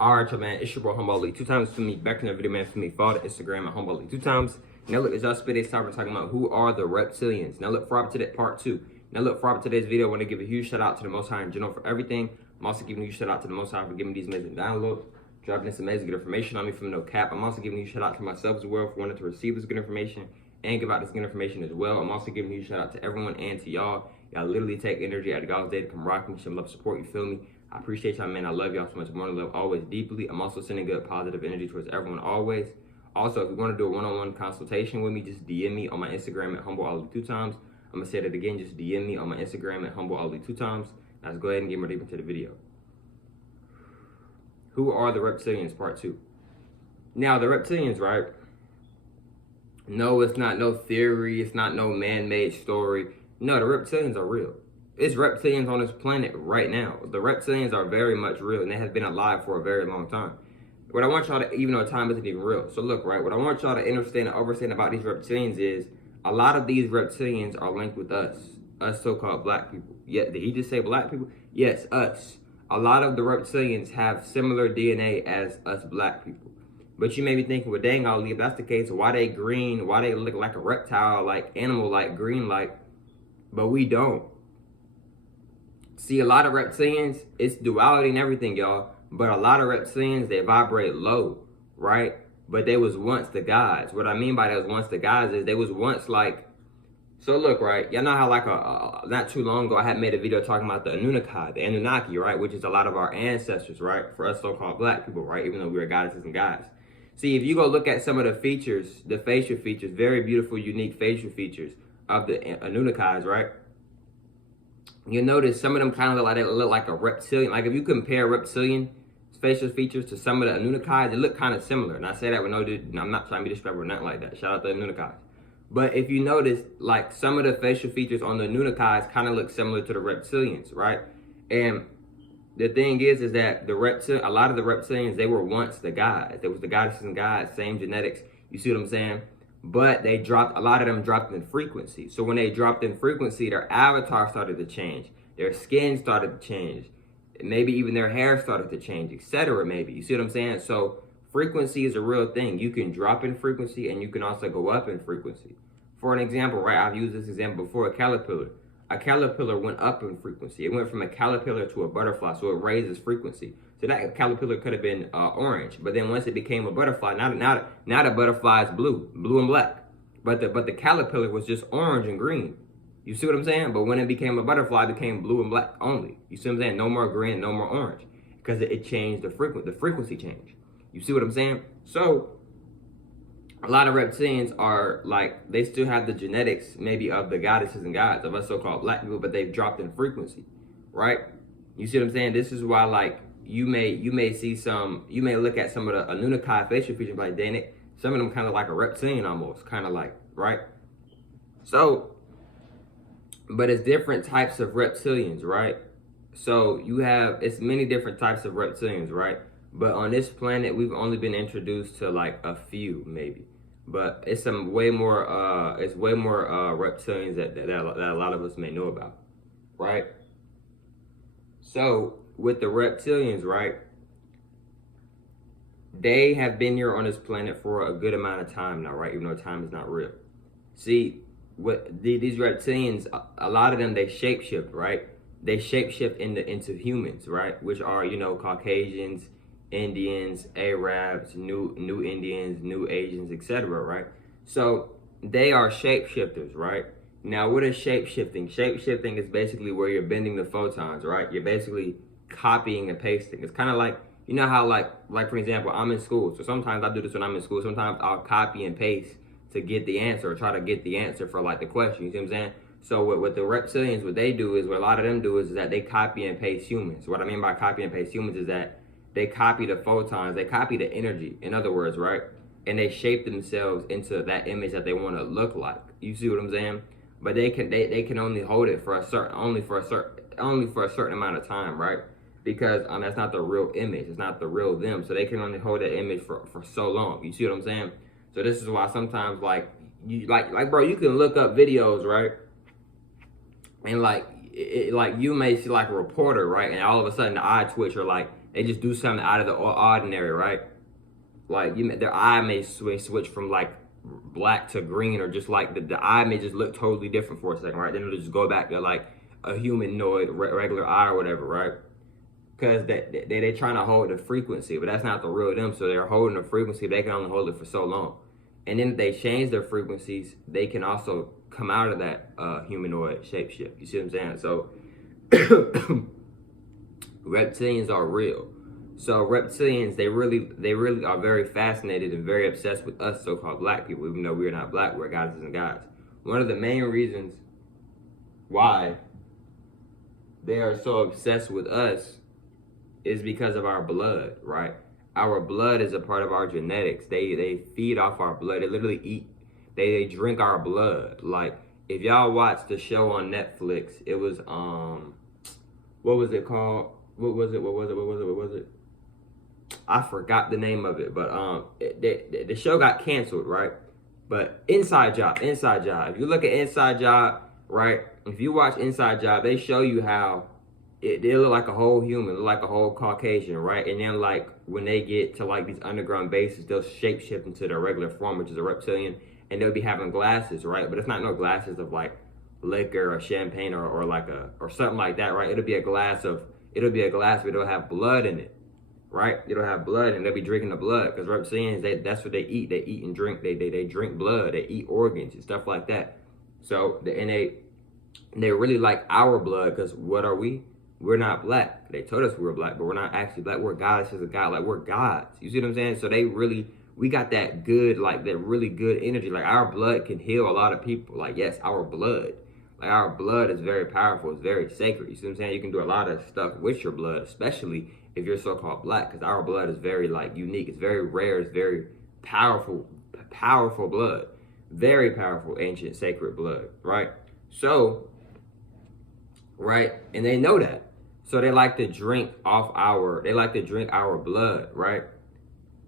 Alright, y'all, man, it's your boy Humble League 2 times for me. Back in the video, man, for me. Follow the Instagram at Humble League 2 times. Now look, as y'all spit this time, we're talking about who are the reptilians. Now look, for today, part 2. Now look, for today's video, I want to give a huge shout out to the Most High in general for everything. I'm also giving you a shout out to the Most High for giving me these amazing downloads, dropping this amazing good information on me from no cap. I'm also giving you a shout out to myself as well for wanting to receive this good information and give out this good information as well. I'm also giving you a shout out to everyone and to y'all. Y'all literally take energy out of God's day to come rock me, show love, support, you feel me? I appreciate y'all, man. I love y'all so much. More love always deeply. I'm also sending good positive energy towards everyone always. Also, if you want to do a one-on-one consultation with me, just DM me on my Instagram at HumbleAli 2 times. I'm going to say that again. Just DM me on my Instagram at HumbleAli 2 times. Now let's go ahead and get more deep into the video. Who are the reptilians, part 2. Now, the reptilians, right? No, it's not no theory. It's not no man-made story. No, the reptilians are real. It's reptilians on this planet right now. The reptilians are very much real, and they have been alive for a very long time. What I want y'all to, even though time isn't even real. So look, right, what I want y'all to understand and understand about these reptilians is a lot of these reptilians are linked with us so-called black people. Yeah, did he just say black people? Yes, us. A lot of the reptilians have similar DNA as us black people. But you may be thinking, well, dang, Ali, if that's the case, why they green? Why they look like a reptile, like animal, like green, like, but we don't. See, a lot of reptilians, it's duality and everything, y'all. But a lot of reptilians, they vibrate low, right? But they was once the gods. What I mean by that was once the gods is they was once like, so look, right? Y'all know how like not too long ago, I had made a video talking about the Anunnaki, right? Which is a lot of our ancestors, right? For us so-called black people, right? Even though we are goddesses and gods. See, if you go look at some of the features, the facial features, very beautiful, unique facial features of the Anunnakis, right? You notice some of them kind of look like a reptilian. Like if you compare reptilian facial features to some of the Anunnakis, they look kind of similar. And I say that with I'm not trying to be disrespectful or nothing like that. Shout out to the Anunnakis. But if you notice, like some of the facial features on the Anunnakis kind of look similar to the reptilians, right? And the thing is that a lot of the reptilians, they were once the gods. There was the goddesses and gods, same genetics. You see what I'm saying? But they dropped, a lot of them dropped in frequency. So when they dropped in frequency, their avatar started to change. Their skin started to change. Maybe even their hair started to change, etc. maybe. You see what I'm saying? So frequency is a real thing. You can drop in frequency and you can also go up in frequency. For an example, right, I've used this example before, a caterpillar. A caterpillar went up in frequency. It went from a caterpillar to a butterfly, so it raises frequency. So that caterpillar could have been orange, but then once it became a butterfly, now the butterfly is blue and black. But the caterpillar was just orange and green. You see what I'm saying? But when it became a butterfly, it became blue and black only. You see what I'm saying? No more green, no more orange, because it changed the frequency change. You see what I'm saying? So a lot of reptilians are like, they still have the genetics maybe of the goddesses and gods of us so-called black people, but they've dropped in frequency, right? You see what I'm saying? This is why, like, you may look at some of the Anunnaki facial features like, dang it, some of them kind of like a reptilian almost, kind of like, right? So, but it's different types of reptilians, right? So it's many different types of reptilians, right? But on this planet, we've only been introduced to like a few, maybe. But it's way more reptilians that a lot of us may know about, right? So with the reptilians, right? They have been here on this planet for a good amount of time now, right? Even though time is not real. See, these reptilians, a lot of them, they shapeshift, right? They shapeshift into humans, right? Which are, you know, Caucasians, Indians, Arabs, new Indians, new Asians, etc., right? So they are shapeshifters, right? Now, what is shapeshifting? Shapeshifting is basically where you're bending the photons, right? You're basically copying and pasting. It's kind of like, you know how like for example, I'm in school. So sometimes I do this when I'm in school. Sometimes I'll copy and paste to get the answer or try to get the answer for like the question. You see what I'm saying? So what the reptilians, what they do is, what a lot of them do is that they copy and paste humans. What I mean by copy and paste humans is that they copy the photons, they copy the energy, in other words, right? And they shape themselves into that image that they want to look like. You see what I'm saying? But they can only hold it for a certain amount of time, right? Because that's not the real image. It's not the real them. So they can only hold that image for so long. You see what I'm saying? So this is why sometimes like bro, you can look up videos, right? And like you may see like a reporter, right? And all of a sudden the eye twitch or like they just do something out of the ordinary, right? Like their eye may switch from like black to green, or just like the eye may just look totally different for a second, right? Then it'll just go back to like a humanoid regular eye or whatever, right? Because they trying to hold the frequency, but that's not the real them. So they're holding the frequency. They can only hold it for so long. And then if they change their frequencies, they can also come out of that humanoid shapeshift. You see what I'm saying? So reptilians are real. So reptilians, they really are very fascinated and very obsessed with us so-called black people, even though we're not black, we're goddesses and gods. One of the main reasons why they are so obsessed with us is because of our blood, right? Our blood is a part of our genetics. They feed off our blood. They literally eat, they drink our blood. Like, if y'all watch the show on Netflix, it was what was it called? What was it? I forgot the name of it, but the show got canceled, right? But Inside Job. If you look at Inside Job, right? If you watch Inside Job, they show you how they look like a whole human, look like a whole Caucasian, right? And then like when they get to like these underground bases, they'll shapeshift into their regular form, which is a reptilian, and they'll be having glasses, right? But it's not no glasses of like liquor or champagne or like or something like that, right? It'll be a glass, but it'll have blood in it, right? It'll have blood, and they'll be drinking the blood, because reptilians, that's what they eat. They eat and drink. They drink blood. They eat organs and stuff like that. So they really like our blood, because what are we? We're not black. They told us we were black, but we're not actually black. We're goddesses of God. Like, we're gods. You see what I'm saying? So we got that good, like that really good energy. Like, our blood can heal a lot of people. Like, yes, our blood. Like, our blood is very powerful. It's very sacred. You see what I'm saying? You can do a lot of stuff with your blood, especially if you're so-called black, because our blood is very like unique. It's very rare. It's very powerful blood. Very powerful, ancient, sacred blood, right? So, right, and they know that. So they like to drink our blood, right?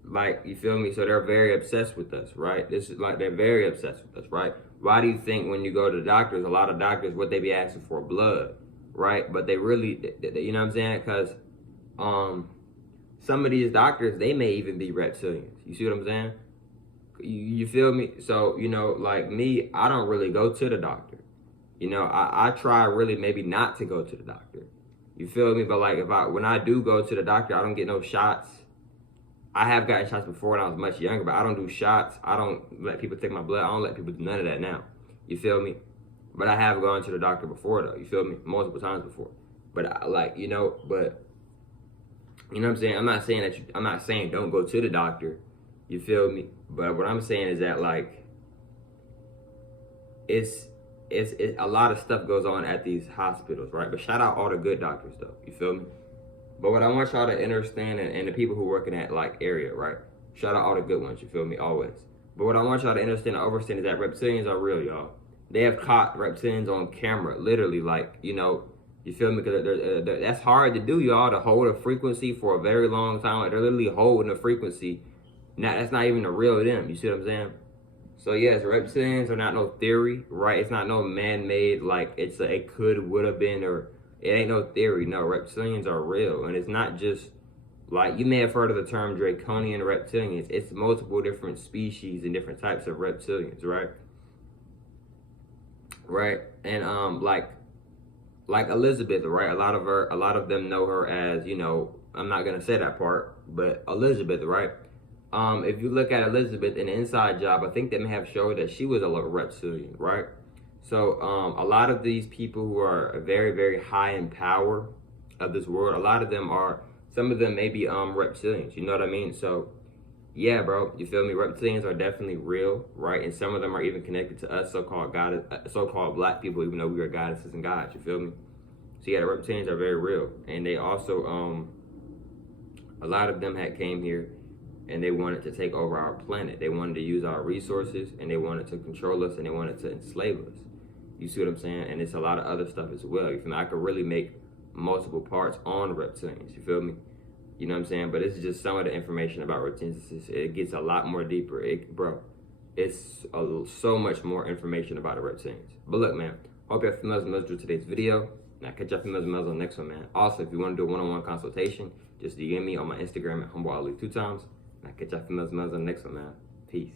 Like, you feel me? So they're very obsessed with us, right? This is like, they're very obsessed with us, right? Why do you think when you go to the doctors, a lot of doctors, what they be asking for? Blood, right? But they really, you know what I'm saying? Because some of these doctors, they may even be reptilians. You see what I'm saying? You feel me? So, you know, like me, I don't really go to the doctor. You know, I try really maybe not to go to the doctor. You feel me? But like, when I do go to the doctor, I don't get no shots. I have gotten shots before when I was much younger, but I don't do shots. I don't let people take my blood. I don't let people do none of that now. You feel me? But I have gone to the doctor before, though. You feel me? Multiple times before. But but you know what I'm saying? I'm not saying don't go to the doctor. You feel me? But what I'm saying is that, like, it's a lot of stuff goes on at these hospitals, right? But shout out all the good doctors, though. You feel me? But what I want y'all to understand, and the people who work in that like area, right? Shout out all the good ones. You feel me? Always. But what I want y'all to understand and understand is that reptilians are real, y'all. They have caught reptilians on camera, literally, like, you know, you feel me? Because that's hard to do, y'all, to hold a frequency for a very long time. Like, they're literally holding a frequency. Now, that's not even the real them. You see what I'm saying? So yes, reptilians are not no theory, right? It's not no man-made, like it could, would have been, or it ain't no theory. No, reptilians are real. And it's not just, like, you may have heard of the term draconian reptilians. It's multiple different species and different types of reptilians, right? Right? And like Elizabeth, right? A lot of them know her as, you know, I'm not gonna say that part, but Elizabeth, right? If you look at Elizabeth in the Inside Job, I think they may have showed that she was a reptilian, right? So a lot of these people who are very, very high in power of this world, some of them may be reptilians, you know what I mean? So yeah, bro, you feel me? Reptilians are definitely real, right? And some of them are even connected to us so-called black people, even though we are goddesses and gods, you feel me? So yeah, the reptilians are very real. And they also, a lot of them had came here and they wanted to take over our planet. They wanted to use our resources, and they wanted to control us, and they wanted to enslave us. You see what I'm saying? And it's a lot of other stuff as well. You feel me? I could really make multiple parts on reptilians. You feel me? You know what I'm saying? But it's just some of the information about reptilians. It gets a lot more deeper. It's so much more information about the reptilians. But look, man, hope you have familiar with today's video. Now, catch y'all females and males on the next one, man. Also, if you want to do a one-on-one consultation, just DM me on my Instagram at HumbleAli 2 times. Now, catch y'all females and males on the next one, man. Peace.